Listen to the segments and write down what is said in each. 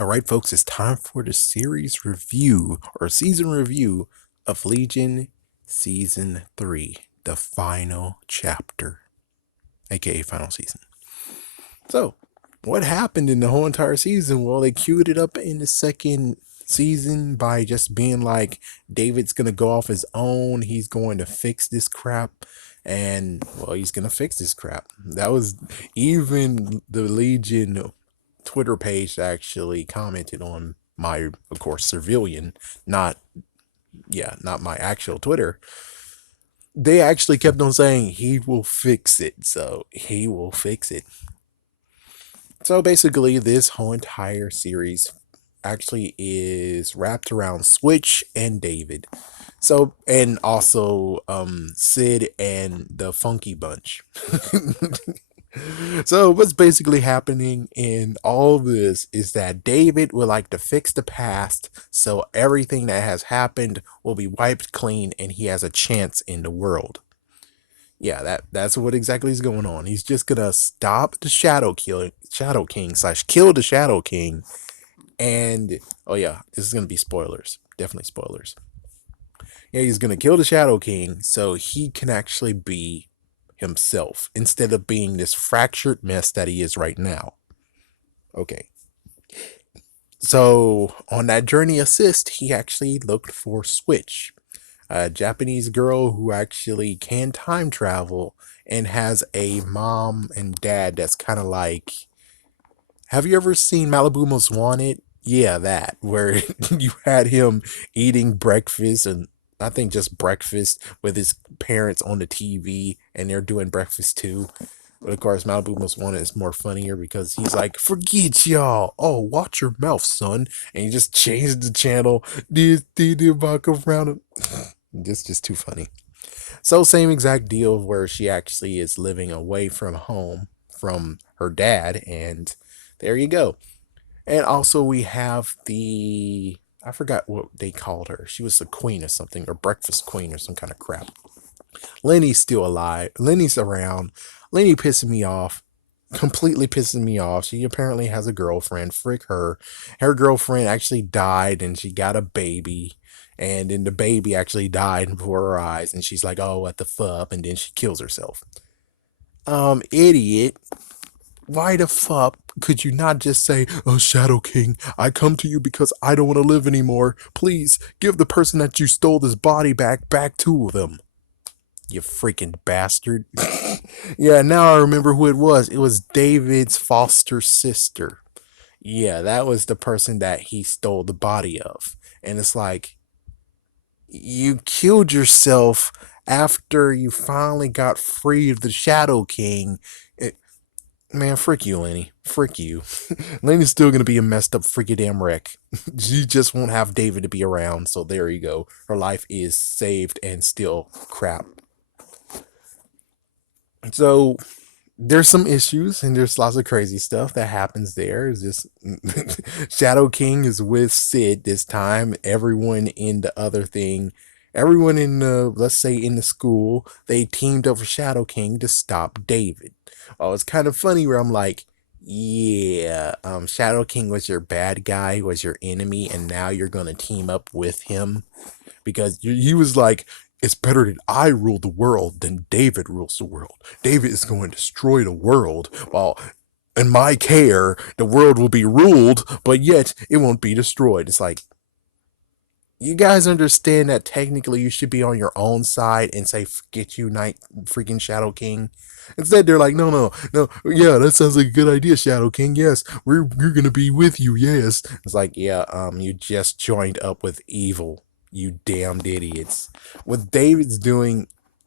All right, folks, it's time for the series review or season review of Legion Season 3, the final chapter, aka final season. So, what happened in the whole entire season? Well, they queued it up in the second season by just being like, David's gonna go off his own, he's going to fix this crap, and well, he's gonna fix this crap. That was even the Legion Twitter page actually commented on my, of course, civilian, not not my actual Twitter. They actually kept on saying he will fix it. So he will fix it. So basically, this whole entire series actually is wrapped around Switch and David. So and also Sid and the Funky Bunch. So what's basically happening in all this is that David would like to fix the past so everything that has happened will be wiped clean and he has a chance in the world. Yeah, that's what exactly is going on. He's just gonna stop the Shadow King slash kill the Shadow King, and oh yeah, this is gonna be spoilers, definitely spoilers. Yeah, he's gonna kill the Shadow King so he can actually be himself instead of being this fractured mess that he is right now. Okay. So on that journey assist, he actually looked for Switch, a Japanese girl who actually can time travel and has a mom and dad that's kind of like. Have you ever seen Malibu Most Wanted? Yeah, that where you had him eating breakfast and I think just breakfast with his parents on the TV and they're doing breakfast too. But of course, Malibu Most Wanted is more funnier because he's like, "Forget y'all. Oh, watch your mouth, son." And he just changed the channel. Did back around. Just too funny. So same exact deal where she actually is living away from home from her dad, and there you go. And also we have the I forgot what they called her. She was the queen or something, or breakfast queen or some kind of crap. Lenny's still alive. Lenny's around. Lenny pissing me off. Completely pissing me off. She apparently has a girlfriend. Frick her. Her girlfriend actually died and she got a baby. And then the baby actually died before her eyes. And she's like, oh, what the fuck? And then she kills herself. Idiot. Why the fuck could you not just say, "Oh, Shadow King, I come to you because I don't want to live anymore. Please give the person that you stole this body back to them." You freaking bastard. Yeah, now I remember who it was. It was David's foster sister. Yeah, that was the person that he stole the body of. And it's like, you killed yourself after you finally got free of the Shadow King. Man, frick you, Lenny. Frick you. Lenny's still gonna be a messed up freaky damn wreck. She just won't have David to be around, so there you go. Her life is saved and still crap. So there's some issues and there's lots of crazy stuff that happens there. It's just Shadow King is with Sid this time. Everyone in the other thing, everyone in the, let's say in the school, they teamed up with Shadow King to stop David. Oh, it's kind of funny where I'm like, yeah, Shadow King was your bad guy, was your enemy, and now you're gonna team up with him because he was like, it's better that I rule the world than David rules the world. David is going to destroy the world while in my care the world will be ruled, but yet it won't be destroyed. It's like, you guys understand that technically you should be on your own side and say, forget you, Night freaking Shadow King. Instead, they're like, no, yeah, that sounds like a good idea, Shadow King. Yes, we're gonna be with you. Yes, it's like, yeah, you just joined up with evil, you damned idiots. What David's doing,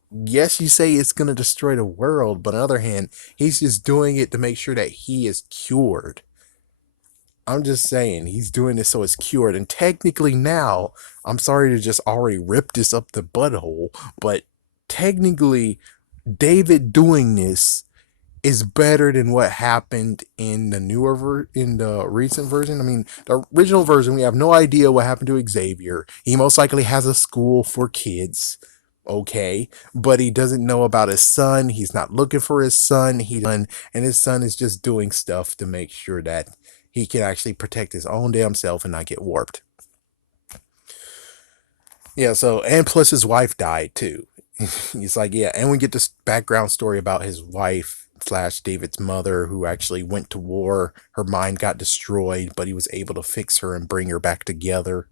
yes, you say it's gonna destroy the world, but on the other hand, he's just doing it to make sure that he is cured. I'm just saying, he's doing this so it's cured. And technically now, I'm sorry to just already rip this up the butthole, but technically, David doing this is better than what happened in the in the recent version. I mean, the original version, we have no idea what happened to Xavier. He most likely has a school for kids. Okay, but he doesn't know about his son. He's not looking for his son. And his son is just doing stuff to make sure that he can actually protect his own damn self and not get warped. Yeah, so, and plus his wife died too. He's like, yeah, and we get this background story about his wife slash David's mother who actually went to war. Her mind got destroyed, but he was able to fix her and bring her back together.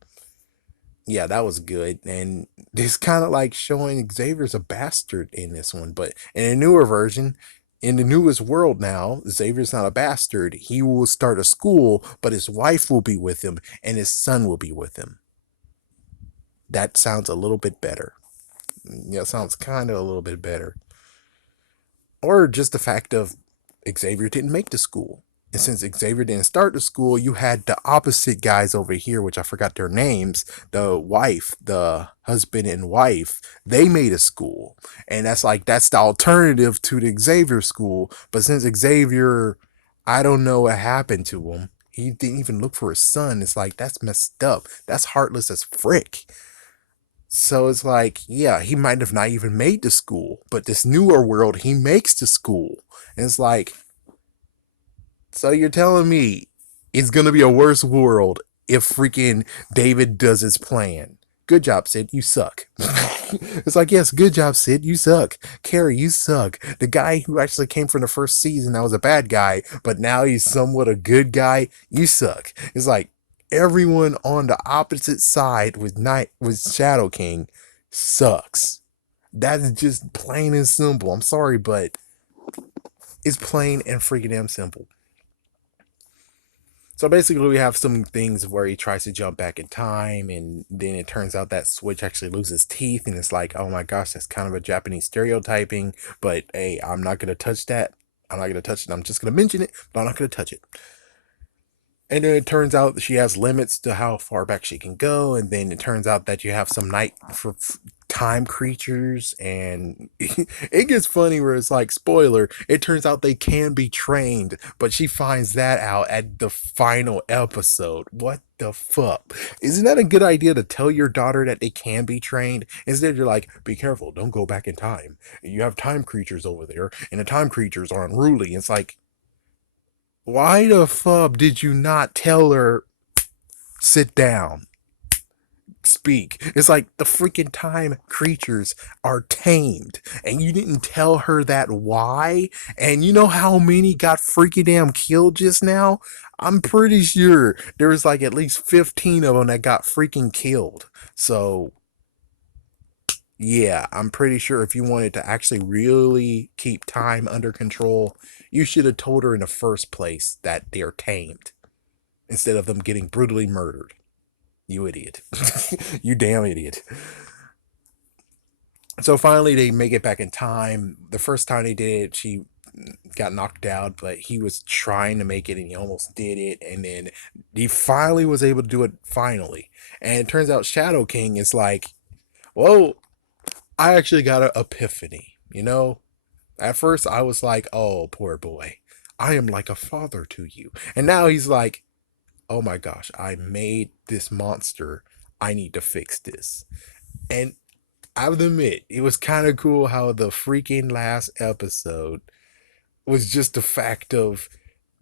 Yeah, that was good. And it's kind of like showing Xavier's a bastard in this one, but in a newer version, in the newest world now, Xavier's not a bastard. He will start a school, but his wife will be with him and his son will be with him. That sounds a little bit better. Yeah, it sounds kind of a little bit better. Or just the fact of Xavier didn't make the school. And since Xavier didn't start the school, you had the opposite guys over here, which I forgot their names. The wife, the husband and wife, they made a school. And that's the alternative to the Xavier school. But since Xavier, I don't know what happened to him. He didn't even look for his son. It's like, that's messed up. That's heartless as frick. So it's like, yeah, he might have not even made the school, but this newer world, he makes the school. And it's like, so you're telling me it's gonna be a worse world if freaking David does his plan. Good job, Sid. You suck. It's like, yes, good job, Sid. You suck. Carrie, you suck. The guy who actually came from the first season that was a bad guy, but now he's somewhat a good guy. You suck. It's like everyone on the opposite side with Shadow King sucks. That is just plain and simple. I'm sorry, but it's plain and freaking damn simple. So basically, we have some things where he tries to jump back in time, and then it turns out that Switch actually loses teeth, and it's like, oh my gosh, that's kind of a Japanese stereotyping. But hey, I'm not gonna touch that. I'm not gonna touch it. I'm just gonna mention it, but I'm not gonna touch it. And then it turns out that she has limits to how far back she can go. And then it turns out that you have some night for time creatures. And it gets funny where it's like, spoiler, it turns out they can be trained. But she finds that out at the final episode. What the fuck? Isn't that a good idea to tell your daughter that they can be trained? Instead, you're like, be careful, don't go back in time. You have time creatures over there, and the time creatures are unruly. It's like, why the fuck did you not tell her, sit down, speak? It's like the freaking time creatures are tamed, and you didn't tell her that why? And you know how many got freaking damn killed just now? I'm pretty sure there was like at least 15 of them that got freaking killed. So, yeah, I'm pretty sure if you wanted to actually really keep time under control, you should have told her in the first place that they're tamed instead of them getting brutally murdered. You idiot. You damn idiot. So finally, they make it back in time. The first time they did it, she got knocked out, but he was trying to make it and he almost did it. And then he finally was able to do it finally. And it turns out Shadow King is like, whoa, I actually got an epiphany. At first I was like, oh, poor boy. I am like a father to you. And now he's like, oh my gosh, I made this monster. I need to fix this. And I would admit, it was kind of cool how the freaking last episode was just the fact of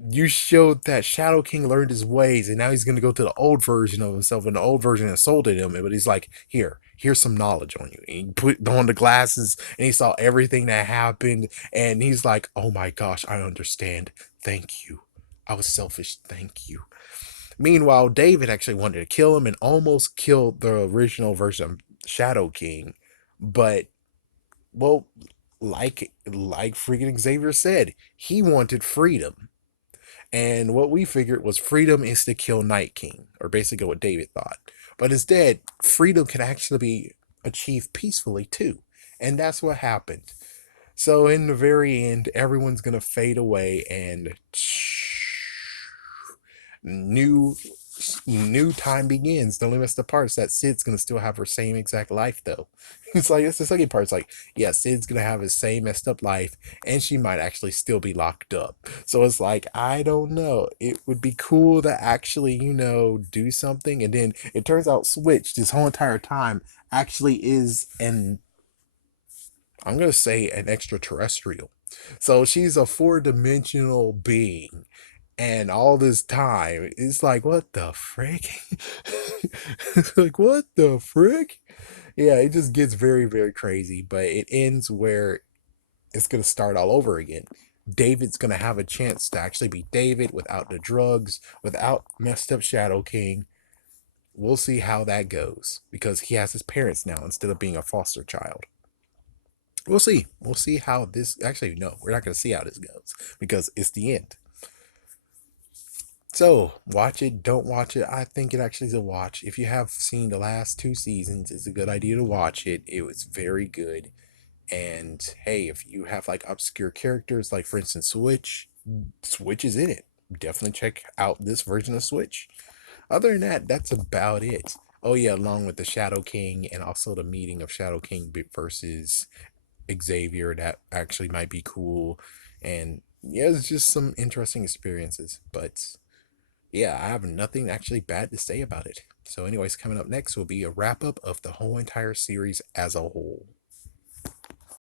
you showed that Shadow King learned his ways and now he's going to go to the old version of himself, and the old version insulted him, but he's like, here's some knowledge on you. And he put on the glasses and he saw everything that happened, and he's like, oh my gosh, I understand. Thank you. I was selfish. Thank you. Meanwhile, David actually wanted to kill him and almost killed the original version of Shadow King. But, well, like freaking Xavier said, he wanted freedom. And what we figured was freedom is to kill Night King, or basically what David thought. But instead, freedom can actually be achieved peacefully too. And that's what happened. So in the very end, everyone's gonna fade away, and new new time begins. The only messed up part is that Sid's gonna still have her same exact life though. It's like, that's the second part. It's like, yeah, Sid's gonna have his same messed up life, and she might actually still be locked up. So it's like, I don't know. It would be cool to actually, do something. And then it turns out Switch this whole entire time actually is I'm gonna say an extraterrestrial. So she's a four-dimensional being, And all this time, it's like, what the frick? It's like, what the frick? Yeah, it just gets very, very crazy. But it ends where it's going to start all over again. David's going to have a chance to actually be David without the drugs, without messed up Shadow King. We'll see how that goes because he has his parents now instead of being a foster child. We'll see. We'll see how this actually, no, we're not going to see how this goes because it's the end. So, watch it, don't watch it. I think it actually is a watch. If you have seen the last two seasons, it's a good idea to watch it. It was very good. And hey, if you have like obscure characters, like for instance, Switch is in it. Definitely check out this version of Switch. Other than that, that's about it. Oh yeah, along with the Shadow King and also the meeting of Shadow King versus Xavier, that actually might be cool. And yeah, it's just some interesting experiences. But yeah, I have nothing actually bad to say about it. So, anyways, coming up next will be a wrap up of the whole entire series as a whole.